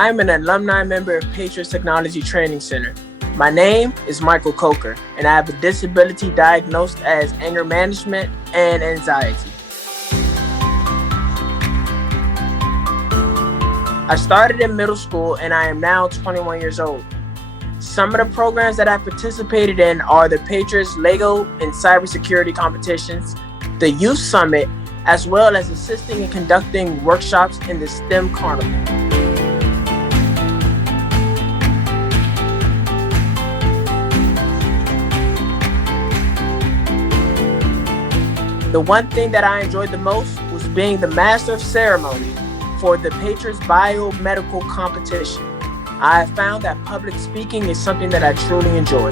I'm an alumni member of Patriot Technology Training Center. My name is Michael Coker, and I have a disability diagnosed as anger management and anxiety. I started in middle school, and I am now 21 years old. Some of the programs that I participated in are the Patriots Lego and cybersecurity competitions, the Youth Summit, as well as assisting and conducting workshops in the STEM Carnival. The one thing that I enjoyed the most was being the master of ceremony for the Patriots biomedical competition. I have found that public speaking is something that I truly enjoy.